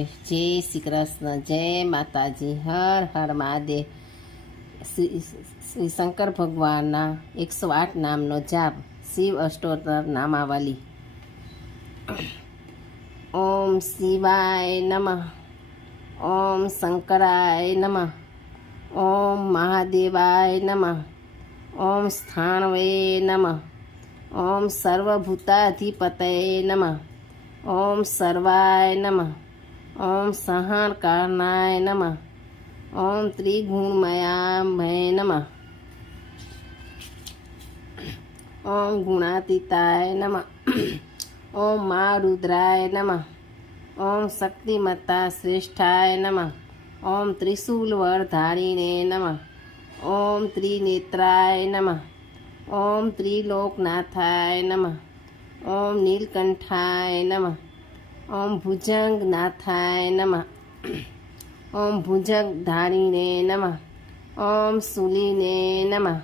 महादेव जय श्री कृष्ण, जय माता जी हर हर महादेव। श्री श्री शंकर भगवान एक सौ आठ नाम नो जाप, शिव अष्टोत्तर नामावली। ओम शिवाय नमः, ओम शंकराय नमः, ओम महादेवाय नमः, ओम स्थानवे नमः, ओम सर्वभूताधिपत नमः, ओम सर्वाय नमः। ओम सहार कारणाय नम। ओम त्रिगुणमयामय नम। ओम गुणातीताय नम। ओम माँ रुद्राय नम। ओम शक्तिमत्ता श्रेष्ठाय नम। ओम त्रिशूलवरधारिणे नम। ओम त्रिनेत्राय नम। ओम त्रिलोकनाथाय नम। ओम नीलकंठाय नमः। ઓમ ભુજંગનાથાય નમઃ ઓમ ભુજંગધારીને નમઃ ઓમ શૂલીને નમઃ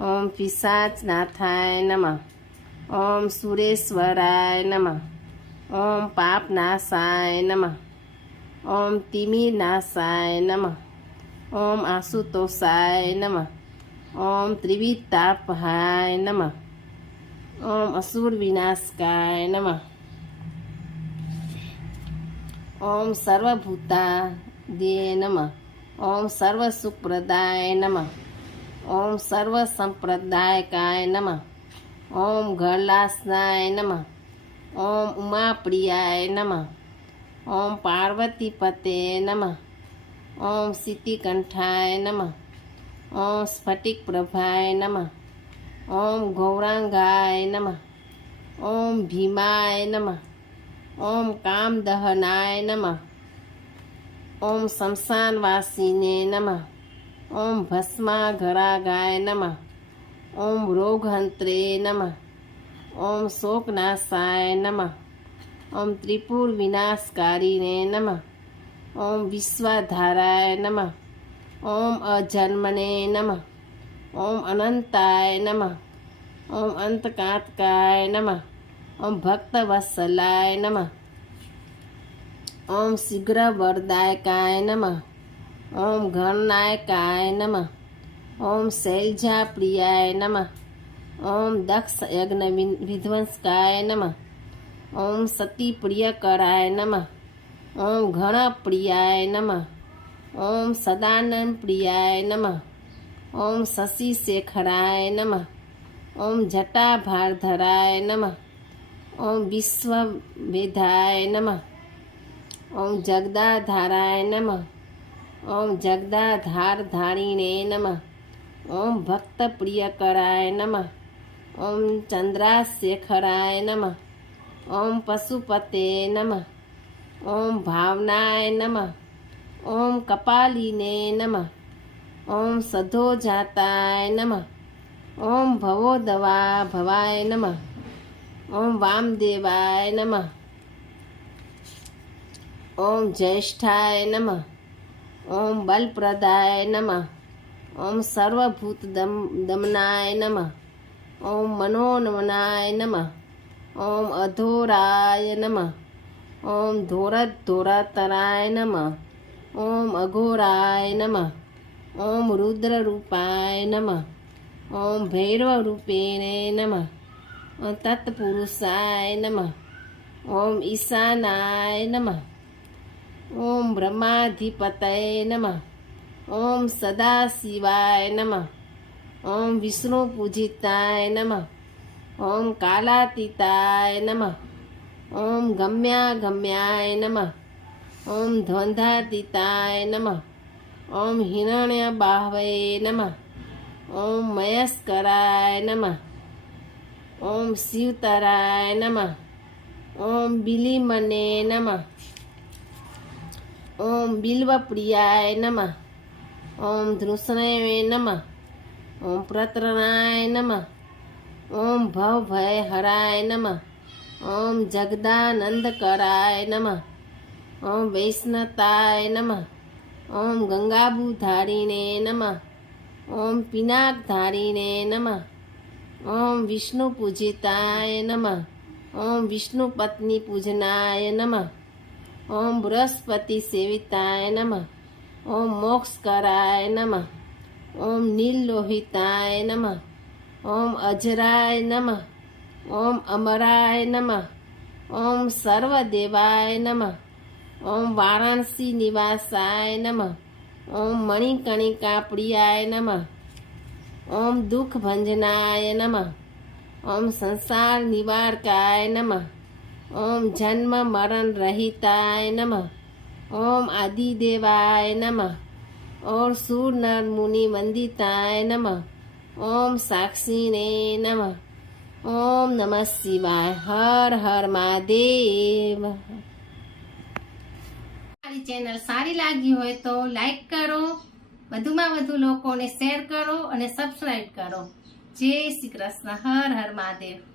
ઓમ પિશાચનાથાય નમઃ ઓમ સુરેશ્વરાય નમઃ ઓમ પાપનાશાય નમઃ ઓમ તિમિરનાશાય નમઃ ઓમ આશુતોષાય નમઃ ઓમ ત્રિવિતાપહાય નમઃ ઓમ અસુર વિનાશકાય નમઃ ઓમ સર્વભૂતા દે નમઃ ઓમ સર્વસુપ્રદાય નમઃ ઓમ સર્વસંપ્રદાયકાય નમઃ ઓમ ગરલાસનાય નમઃ ઓમ ઉમાપ્રિયાય નમઃ ઓમ પાર્વતીપતે નમઃ ઓમ સિદ્ધિકંઠાય નમઃ ઓમ સ્ફટિક પ્રભાય નમઃ ઓમ ગૌરાંગાય નમઃ ઓમ ભીમાય નમઃ ओम काम दहनाय नम। ओम शमशानवासिने नम। ओम भस्माघरागाय नमः। ओम रोगहंत्रे नम। ओम शोकनाशाय नम। ओम त्रिपुर विनाशकारिणे नम। ओम विश्वाधाराय नम। ओम अजन्मने नम। ओम अनंताय नम। ओम अंतकातकाय नमः। ओम भक्त वत्सलाय नम। ओम शीघ्र वरदाय काय नम। ओम घरनाय काय नम। ओम शैलजा प्रियाय नम। ओम दक्ष यज्ञ विध्वंस काय नम। ओम सती प्रिय कराय नम। ओम घण प्रियाय नम। ओम सदानंद प्रियाय नम। ओम शशि शेखराय नम। ओम जटा भारधराय नमः। ओम विश्व विधाय नम। ओम जगदाधाराय नम। ओम जगदाधार धारिणे नम। ओम भक्त प्रियकराय नम। ओम चंद्राशेखराय नम। ओम पशुपते नम। ओम भावनाय नम। ओम कपालिने नम। ओम सधो जाताय नम। ओम भवोदवा भवाय नमः। ઓમ વામદેવાય નમઃ. ઓમ જ્યેષ્ઠાય નમઃ. ઓમ બલપ્રદાય નમઃ. ઓમ સર્વભૂત દમ, દમનાય નમઃ. ઓમ મનોનમનાય નમઃ. ઓમ અધોરાય નમઃ. ઓમ ધોરત ધોરાતરાય નમઃ. ઓમ અઘોરાય નમઃ. ઓમ રુદ્રરૂપાય નમઃ. ઓમ ભૈરવરૂપેણે નમઃ. तत्पुरुषाय नमः ओम ईशानाय नमः ओम ब्रह्माधिपतये नमः ओम सदाशिवाय नमः ओम विष्णु पूजिताय नमः ओम कालातीताय नमः ओम गम्या गम्याय नमः ओम ध्वंधातीताय नमः ओम हिरण्य बाहवे नमः ओम मयस्कराय नमः ઓમ શિવતરાય નમઃ. ઓમ બિલીમને નમઃ. ઓમ બિલ્વપ્રિયાય નમઃ. ઓમ ધૃષ્ણય નમઃ. ઓમ પ્રતરણાય નમઃ. ઓમ ભવભય હરાય નમઃ. ઓમ જગદાનંદકરાય નમઃ. ઓમ વૈષ્ણતાય નમઃ. ઓમ ગંગાબુધારીને નમઃ. ઓમ પિનાકધારીને નમઃ. ઓમ વિષ્ણુ પૂજિતાય નમઃ. ઓમ વિષ્ણુ પત્ની પૂજનાય નમઃ. ઓમ બૃહસ્પતિ સેવિતાય નમઃ. ઓમ મોક્ષકરાય નમઃ. ઓમ નીલલોહિતાય નમઃ. ઓમ અજરાય નમઃ. ઓમ અમરાય નમઃ. ઓમ સર્વદેવાય નમઃ. ઓમ વારાણસી નિવાસાય નમઃ. ઓમ મણિકણિકા પ્રિયાય નમઃ. ઓમ દુઃખ ભંજનાય નમઃ. ઓમ સંસાર નિવારકાય નમઃ. ઓમ જન્મ મરણ રહિતાય નમઃ. ઓમ આદિદેવાય નમઃ. ઓમ સૂર નર મુનિ વંદિતાય નમઃ. ઓમ સાક્ષીને નમઃ. ઓમ નમઃ શિવાય. હર હર મહાદેવ. મારી ચેનલ સારી લાગી હોય તો લાઈક કરો વધુમાં વધુ લોકોને શેર કરો અને સબસ્ક્રાઈબ કરો. જય શ્રી કૃષ્ણ. હર હર મહાદેવ.